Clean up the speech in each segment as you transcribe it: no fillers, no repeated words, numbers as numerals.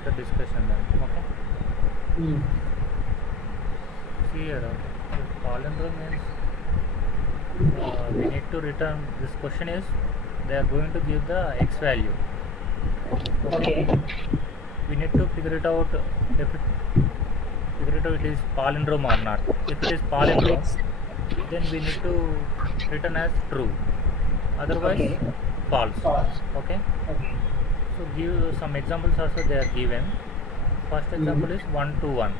start the discussion then. Okay. Mm. See here, palindrome means we need to return. This question is they are going to give the x value. Okay. Okay. We need to figure it out it is palindrome or not. If it is palindrome, Yes. then we need to return as true. Otherwise, Okay. false. False. Okay. Okay. So give some examples also they are given. First Mm. example is 1 to 1.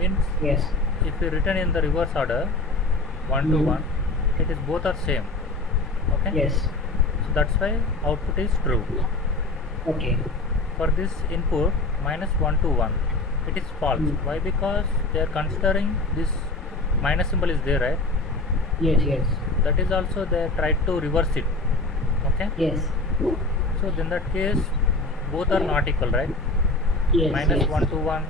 Means Yes. if we written in the reverse order 1 to Mm. 1, it is both are same. Okay. Yes. So that's why output is true. Okay. For this input minus 1 to 1, it is false. Mm. Why? Because they are considering this minus symbol is there, right? Yes. Yes. That is also they tried to reverse it. Okay. Yes. So in that case both are not equal, right? Yes. Minus Yes. 1 to 1,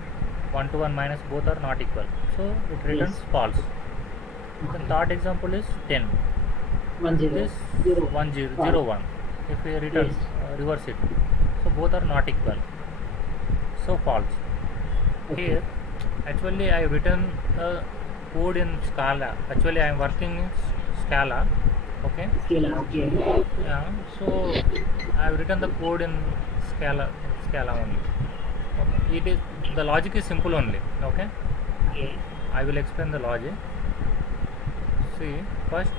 1 to 1 minus both are not equal. So it Yes. returns false. The Okay. third example is 10. 10. This 0. 1 0 0 False. 1. If we return Yes. reverse it, so both are not equal. So false. Okay. Here actually I written a code in Scala. Actually I am working in Scala. Okay. Scala. Okay. Yeah. So I have written the code in Scala only. Okay. It is the logic is simple only. Okay. Okay. I will explain the logic. See, first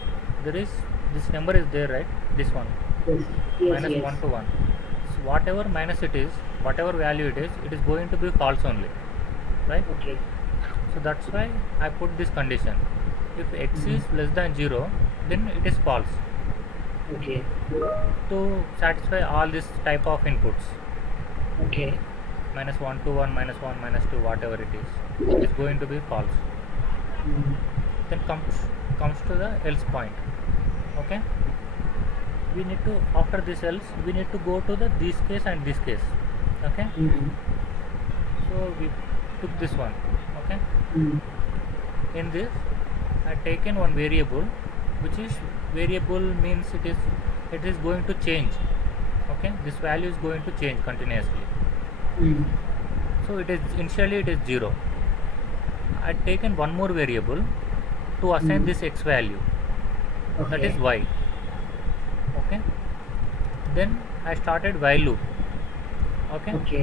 there is this number is there, right? This one Yes. Yes. minus Yes. 1 to 1. So whatever minus it is, whatever value it is going to be false only, right? Okay. So that's why I put this condition. If x Mm. is less than 0, then it is false. Okay. To satisfy all this type of inputs, Okay. minus 1 to 1, minus 1, minus 2, whatever it is going to be false. Mm. Then comes to the else point. Okay. We need to after this else we need to go to the this case and this case. Okay. Mm. So we took this one. Okay. Mm. In this I taken one variable, which is variable means it is going to change. Okay. This value is going to change continuously. Mm. So it is initially it is 0. I taken one more variable to assign Mm. this x value, that Okay. is y. Okay. Then I started while loop. Okay. Okay.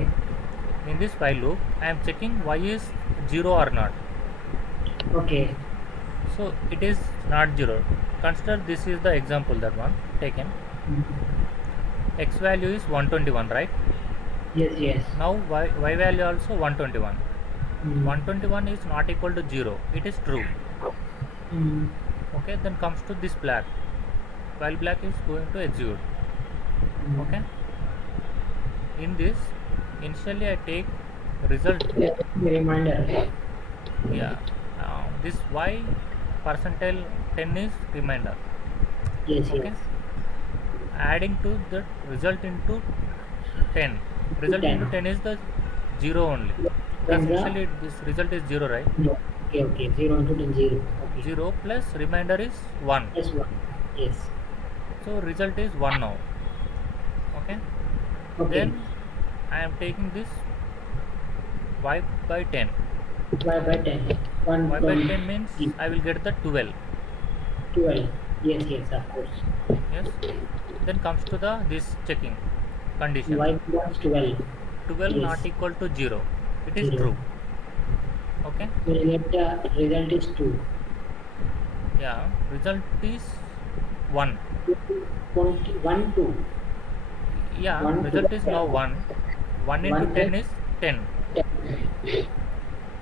In this while loop I am checking y is 0 or not. Okay. So it is not 0. Consider this is the example that one taken. Mm. X value is 121, right? Yes. Yes. Now y value also 121. Mm. 121 is not equal to 0. It is true. Mm. Okay. Then comes to this black. While black is going to execute. Mm. Okay. In this initially I take result. Yeah, reminder. Yeah. This y percentile 10 is reminder. Yes. Okay. Yes. Adding to the result into 10. Result into 10 is the 0 only. Because Then the initially this result is 0, right? no. Okay. Okay. 0 into 10. 0. Okay. 0 plus remainder is 1. Plus 1. Yes. So result is 1 now. Okay. Okay. Then I am taking this y by 10. Y by 10. 1 Y by 10 means I will get the 12. 12. Yes. Yes. Of course. Yes. Then comes to the this checking condition. Y becomes 12. 12 Yes. not equal to 0. It is 0. true. Okay. We will get the result is 2. Yeah. Result is 1. 1, 2. Yeah. 1, Result 2. is now 1. 1 into 1 10 is 10. 10.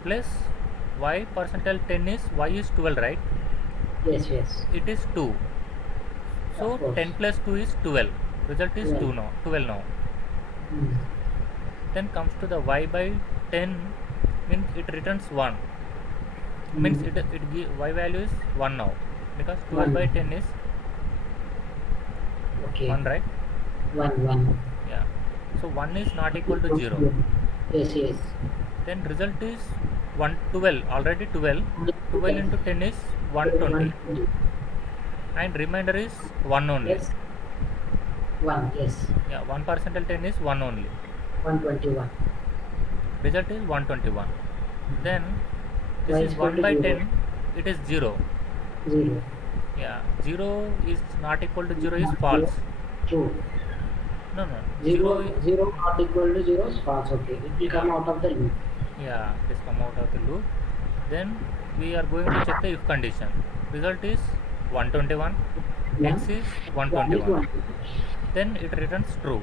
Plus y percentile 10 is y is 12, right? Yes. Yes. It is 2. So Of course. 10 plus 2 is 12. Result is 2 now. 12 now. Mm. Then comes to the y by 10 means it returns 1. Means y value is 1 now. Because 12 1. by 10 is Okay. 1, right? 1. 1. Yeah. So 1 is not equal to 0. Yes. Yes. Then result is 12. Already 12. 12 into 10 is 120. And remainder is 1 only. Yes. 1. Yes. Yeah. 1 percentile 10 is 1 only. 121. result is 121. Then this Y is is equal 1 to by 0. 10, it is 0. 0. Yeah, 0 is not equal to 0 is Not 0. false. True. No, no, 0, 0, 0 not equal to 0 is false. Okay. It will yeah, come out of the loop. yeah, it is come out of the loop. Then we are going to check the if condition. Result is 121, 1. x is Y is 121. 1. Then it returns true.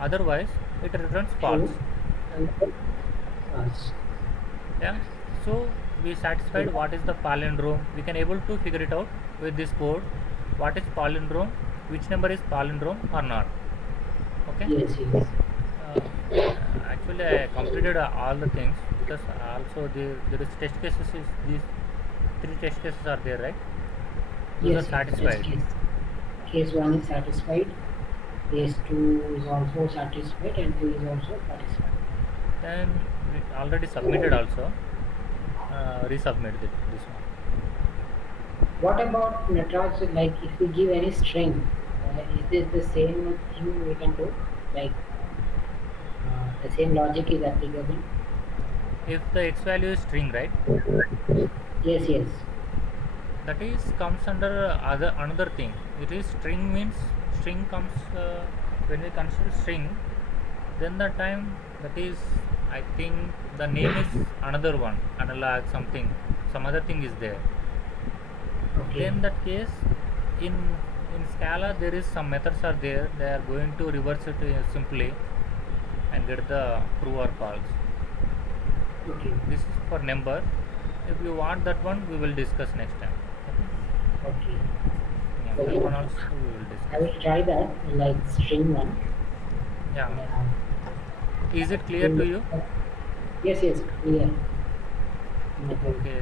Otherwise, it returns false. True. And false. Yeah. So we satisfied what is the palindrome. We can able to figure it out with this code. What is palindrome? Which number is palindrome or not? Okay. Yes, yes. Actually, I completed all the things because also there is test cases. Is these three test cases are there, right? Those are Yes, yes. Test satisfied. case. Case 1 is satisfied. Case 2 is also satisfied. And 3 is also satisfied. Then we already submitted also. Resubmit this one. What about Nataraj? Like, if we give any string, is this the same thing we can do? Like, the same logic is applicable? If the x value is string, right? Yes, yes. That is comes under other another thing. It is string means string comes when we consider string, then the time that is, I think the name is another one, analog something, some other thing is there. Okay. Then that case, in Scala there is some methods are there, they are going to reverse it simply and get the true or false. Okay. This is for number. If you want that one, we will discuss next time. Okay. Yeah, that one Okay. also we will I discuss. will try that, like string one. Yeah. Uh, Is it clear to string- you? yes, yes, clear. Okay.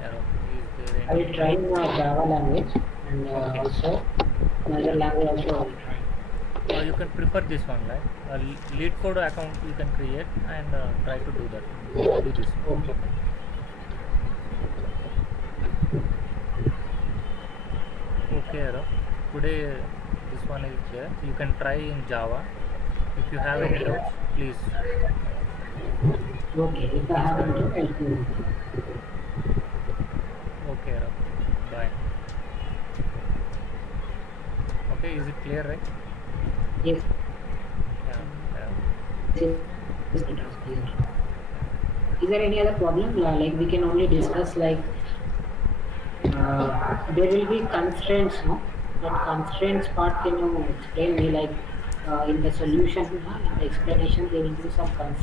Yeah, is there I will try any? in Java language, and Okay. also another language also I will try. You can prefer this one, right? Lead code account you can create and try to do that. Do this one. Okay. Okay. Okay, Arav. Today this one is there. You can try in Java. If you have any Okay. doubts, please Okay. If I please have try. any, I'll do it. Okay, Arav. Bye. Okay, is it clear, right? Yes. Yeah. Yeah. Yes, yes, it is clear. Is there any other problem? Like we can only discuss like there will be constraints, no? That constraints part can you explain me like in the solution, in the explanation there will be some constraints.